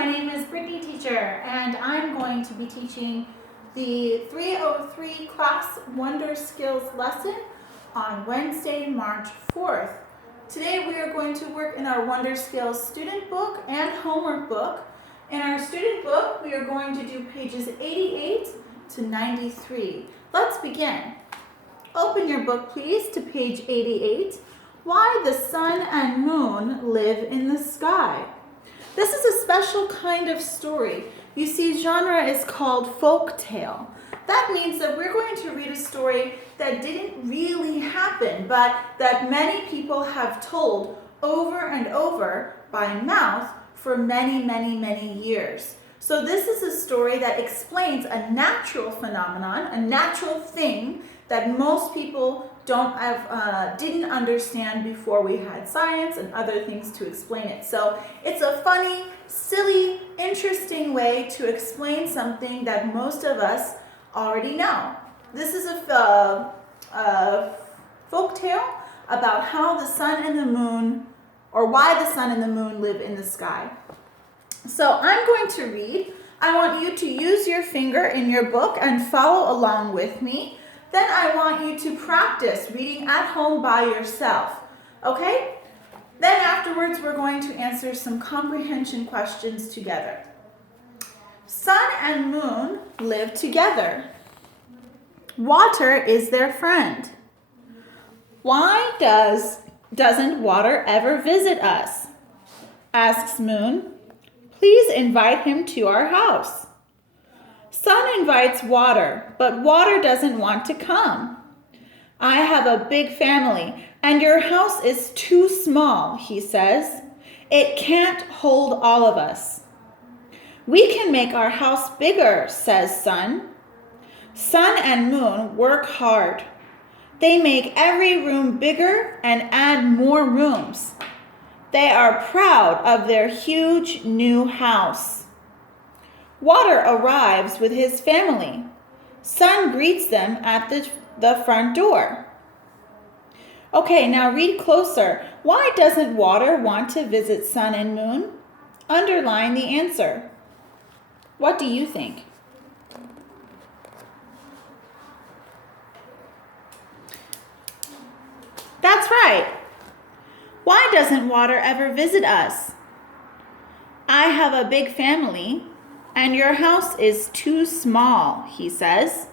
my name is Brittany Teacher, and I'm going to be teaching the 303 class Wonderskills lesson on Wednesday, March 4th. Today we are going to work in our Wonderskills student book and homework book. In our student book, we are going to do pages 88 to 93. Let's begin. Open your book, please, to page 88. Why the sun and moon live in the sky. This is a special kind of story. You see, genre is called folk tale. That means that we're going to read a story that didn't really happen, but that many people have told over and over by mouth for many, many, many years. So this is a story that explains a natural phenomenon, a natural thing that most people didn't understand before we had science and other things to explain it. So it's a funny, silly, interesting way to explain something that most of us already know. This is a folk tale about how the sun and the moon, or why the sun and the moon live in the sky. So I'm going to read. I want you to use your finger in your book and follow along with me. Then I want you to practice reading at home by yourself, okay? Then afterwards, we're going to answer some comprehension questions together. Sun and moon live together. Water is their friend. Why doesn't water ever visit us? Asks moon. Please invite him to our house. Sun invites water, but water doesn't want to come. I have a big family, and your house is too small, he says. It can't hold all of us. We can make our house bigger, says Sun. Sun and moon work hard. They make every room bigger and add more rooms. They are proud of their huge new house. Water arrives with his family. Sun greets them at the front door. Okay, now read closer. Why doesn't water want to visit sun and moon? Underline the answer. What do you think? That's right. Why doesn't water ever visit us? I have a big family, and your house is too small, he says.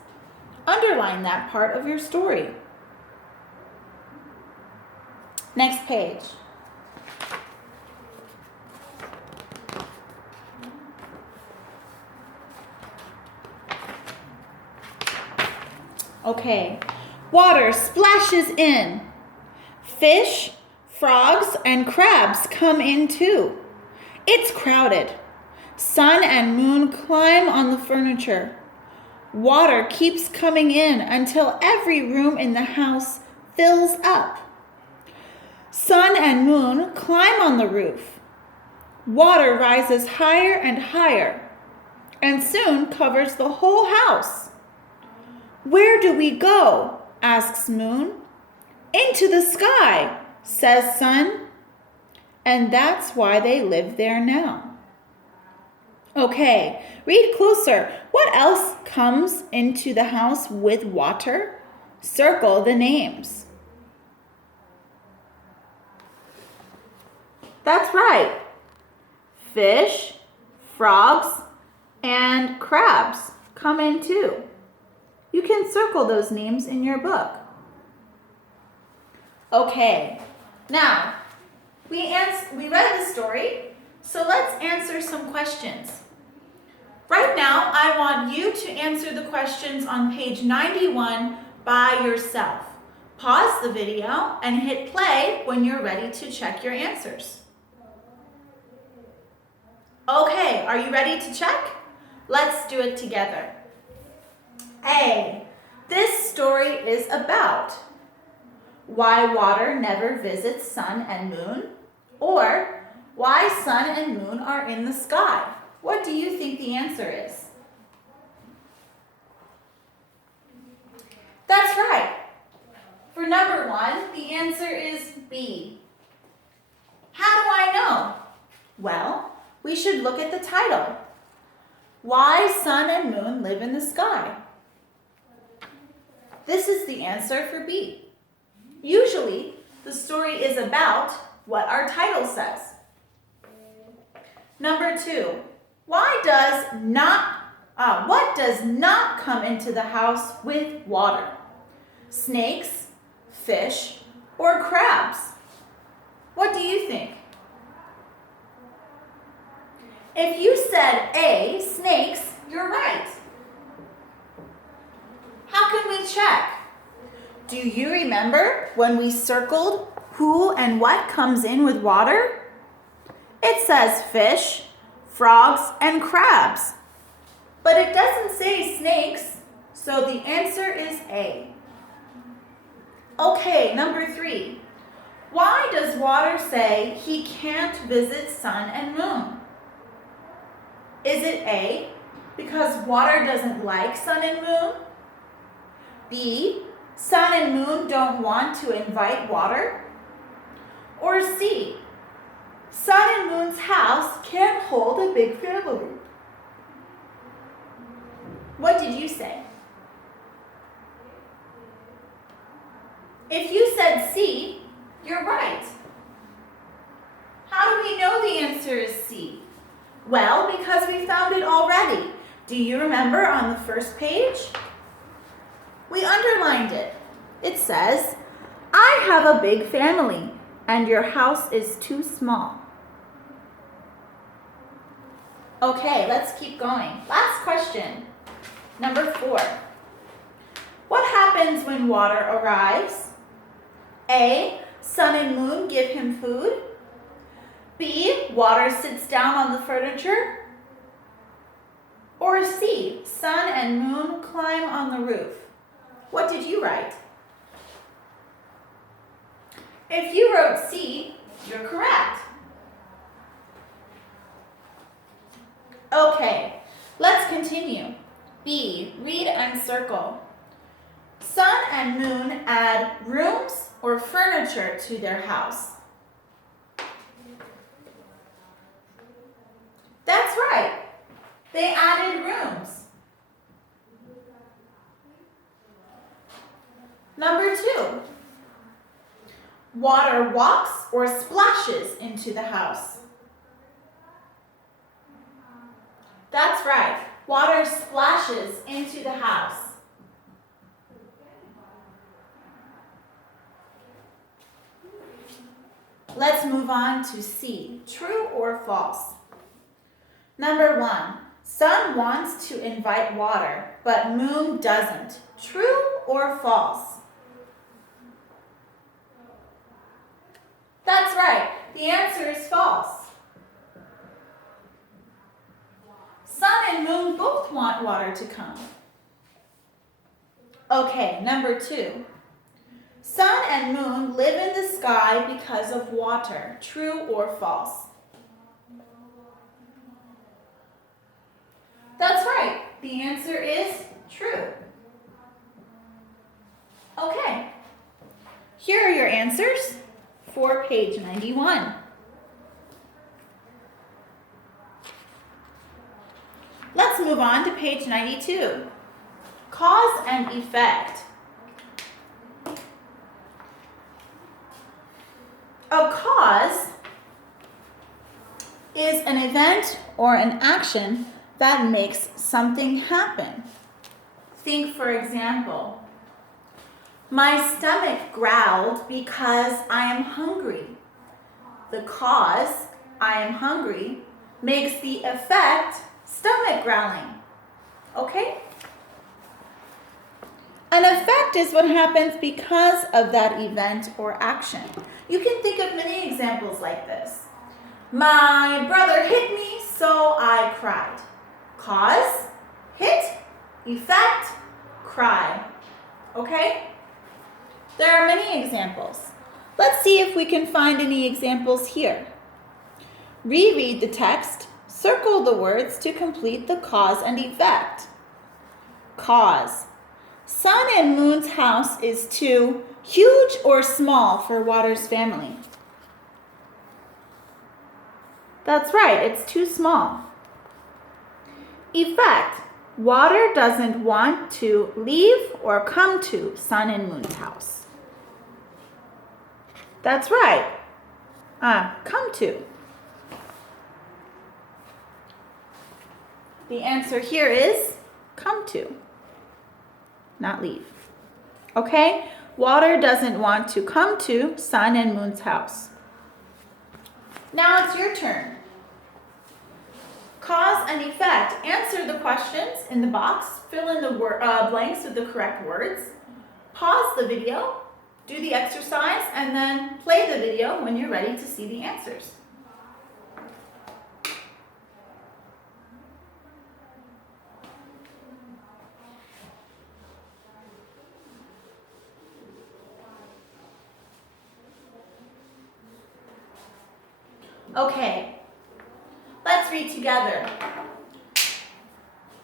Underline that part of your story. Next page. Okay. Water splashes in. Fish, frogs, and crabs come in too. It's crowded. Sun and moon climb on the furniture. Water keeps coming in until every room in the house fills up. Sun and moon climb on the roof. Water rises higher and higher, and soon covers the whole house. Where do we go? Asks moon. Into the sky, says sun. And that's why they live there now. Okay, read closer. What else comes into the house with water? Circle the names. That's right. Fish, frogs, and crabs come in too. You can circle those names in your book. Okay, now we read the story, so let's answer some questions. Right now, I want you to answer the questions on page 91 by yourself. Pause the video and hit play when you're ready to check your answers. Okay, are you ready to check? Let's do it together. A. This story is about why water never visits sun and moon, or why sun and moon are in the sky. What do you think the answer is? That's right. For number 1, the answer is B. How do I know? Well, we should look at the title. Why sun and moon live in the sky? This is the answer for B. Usually, the story is about what our title says. Number 2, what does not come into the house with water? Snakes, fish, or crabs? What do you think? If you said A, snakes, you're right. How can we check? Do you remember when we circled who and what comes in with water? It says fish, frogs, and crabs. But it doesn't say snakes, so the answer is A. Okay, number 3. Why does water say he can't visit sun and moon? Is it A, because water doesn't like sun and moon? B, sun and moon don't want to invite water? Or C, sun and moon's house can't hold a big family? What did you say? If you said C, you're right. How do we know the answer is C? Well, because we found it already. Do you remember on the first page? We underlined it. It says, I have a big family and your house is too small. Okay, let's keep going. Last question. Number 4. What happens when water arrives? A, sun and moon give him food. B, water sits down on the furniture. Or C, sun and moon climb on the roof. What did you write? If you wrote C, you're correct. Okay, let's continue. B, read and circle. Sun and moon add rooms or furniture to their house. That's right. They added rooms. Number 2. Water walks or splashes into the house. That's right. Water splashes into the house. Let's move on to C. True or false? Number 1. Sun wants to invite water, but moon doesn't. True or false? That's right. The answer is false. Sun and moon both want water to come. Okay, number 2. Sun and moon live in the sky because of water. True or false? That's right. The answer is true. Okay. Here are your answers for page 91. Let's move on to page 92. Cause and effect. A cause is an event or an action that makes something happen. Think, for example, my stomach growled because I am hungry. The cause, I am hungry, makes the effect stomach growling. Okay? An effect is what happens because of that event or action. You can think of many examples like this. My brother hit me, so I cried. Cause, hit, effect, cry. Okay? There are many examples. Let's see if we can find any examples here. Reread the text. Circle the words to complete the cause and effect. Cause. Sun and moon's house is too huge or small for water's family. That's right, it's too small. Effect. Water doesn't want to leave or come to sun and moon's house. That's right. Come to. The answer here is come to, not leave. Okay? Water doesn't want to come to sun and moon's house. Now it's your turn. Cause and effect. Answer the questions in the box. Fill in the blanks with the correct words. Pause the video, do the exercise, and then play the video when you're ready to see the answers. Okay, let's read together.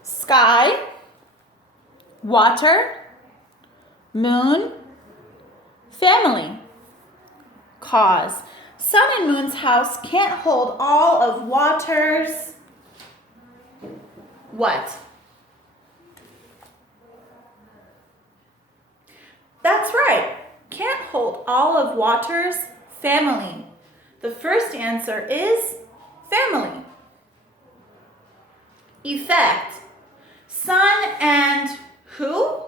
Sky, water, moon, family. Cause. Sun and moon's house can't hold all of water's what? That's right. Can't hold all of water's family. The first answer is family. Effect. Sun and who?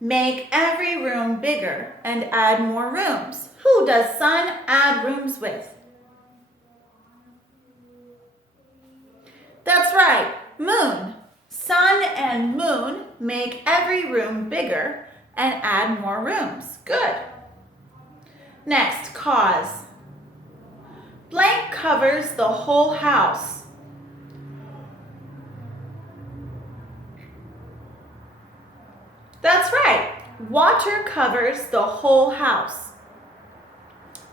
Make every room bigger and add more rooms. Who does sun add rooms with? That's right, moon. Sun and moon make every room bigger and add more rooms. Good. Next, cause. Blank covers the whole house. That's right. Water covers the whole house.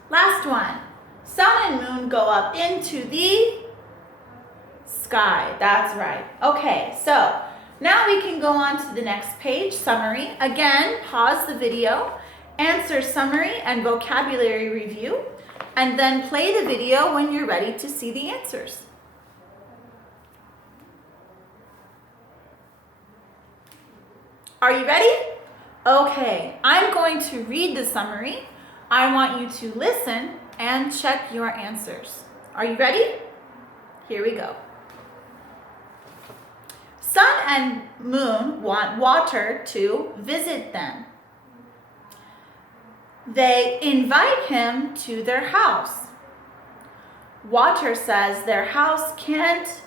Last one. Sun and moon go up into the sky. That's right. Okay, so now we can go on to the next page, summary. Again, pause the video, answer summary and vocabulary review, and then play the video when you're ready to see the answers. Are you ready? Okay, I'm going to read the summary. I want you to listen and check your answers. Are you ready? Here we go. Sun and moon want water to visit them. They invite him to their house. Water says their house can't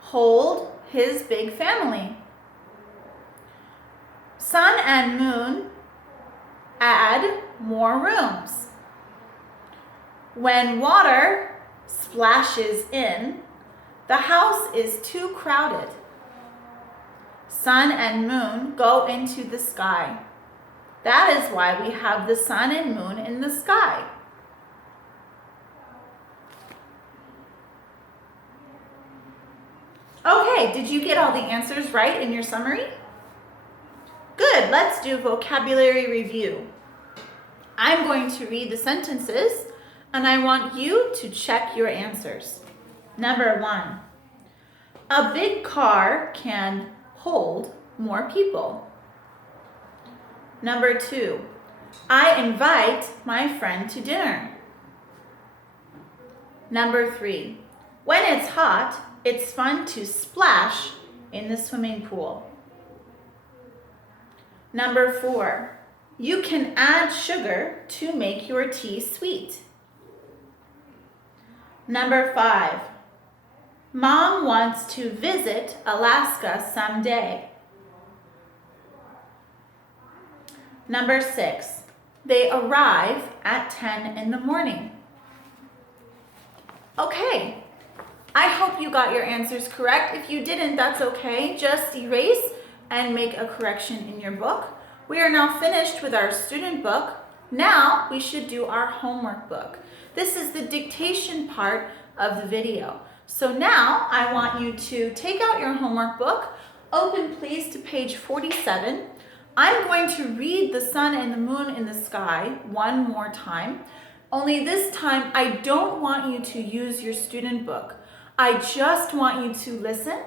hold his big family. Sun and moon add more rooms. When water splashes in, the house is too crowded. Sun and moon go into the sky. That is why we have the sun and moon in the sky. Okay, did you get all the answers right in your summary? Good, let's do vocabulary review. I'm going to read the sentences and I want you to check your answers. Number 1, a big car can hold more people. Number 2, I invite my friend to dinner. Number 3, when it's hot, it's fun to splash in the swimming pool. Number 4, you can add sugar to make your tea sweet. Number 5, Mom wants to visit Alaska someday. Number 6, they arrive at 10 in the morning. Okay, I hope you got your answers correct. If you didn't, that's okay. Just erase and make a correction in your book. We are now finished with our student book. Now we should do our homework book. This is the dictation part of the video. So now I want you to take out your homework book, open please to page 47. I'm going to read the sun and the moon in the sky one more time. Only this time, I don't want you to use your student book. I just want you to listen.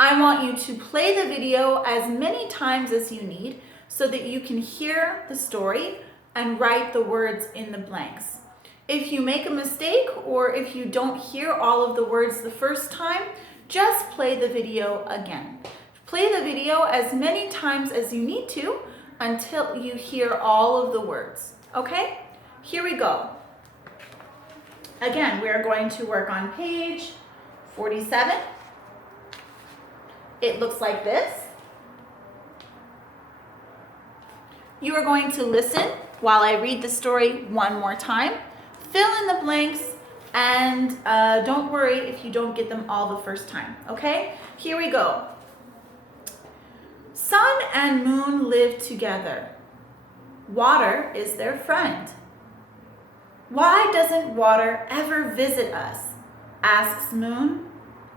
I want you to play the video as many times as you need so that you can hear the story and write the words in the blanks. If you make a mistake or if you don't hear all of the words the first time, just play the video again. Play the video as many times as you need to until you hear all of the words, okay? Here we go. Again, we are going to work on page 47. It looks like this. You are going to listen while I read the story one more time. Fill in the blanks and don't worry if you don't get them all the first time, okay? Here we go. Sun and moon live together. Water is their friend. Why doesn't water ever visit us? Asks Moon.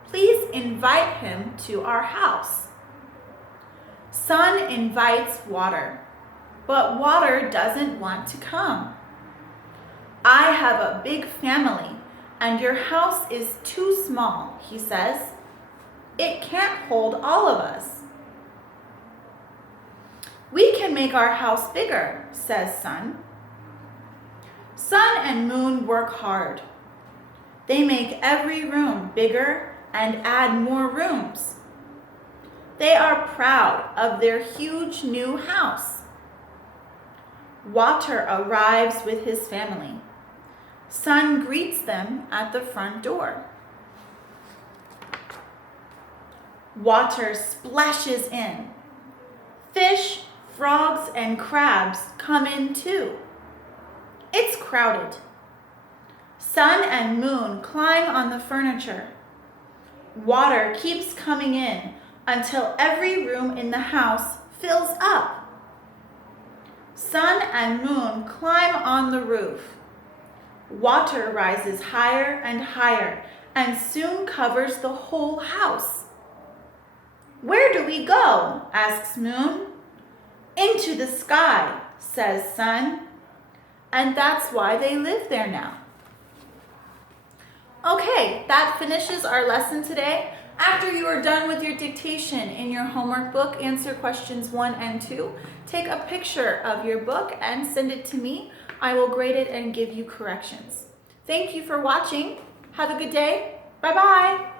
Please invite him to our house. Sun invites water, but water doesn't want to come. I have a big family, and your house is too small, he says. It can't hold all of us. We can make our house bigger, says Sun. Sun and Moon work hard. They make every room bigger and add more rooms. They are proud of their huge new house. Water arrives with his family. Sun greets them at the front door. Water splashes in. Fish, frogs, and crabs come in too. It's crowded. Sun and Moon climb on the furniture. Water keeps coming in until every room in the house fills up. Sun and Moon climb on the roof. Water rises higher and higher and soon covers the whole house. Where do we go? Asks Moon. Into the sky, says Sun. And that's why they live there now. Okay, that finishes our lesson today. After you are done with your dictation in your homework book, answer questions 1 and 2. Take a picture of your book and send it to me. I will grade it and give you corrections. Thank you for watching. Have a good day. Bye-bye.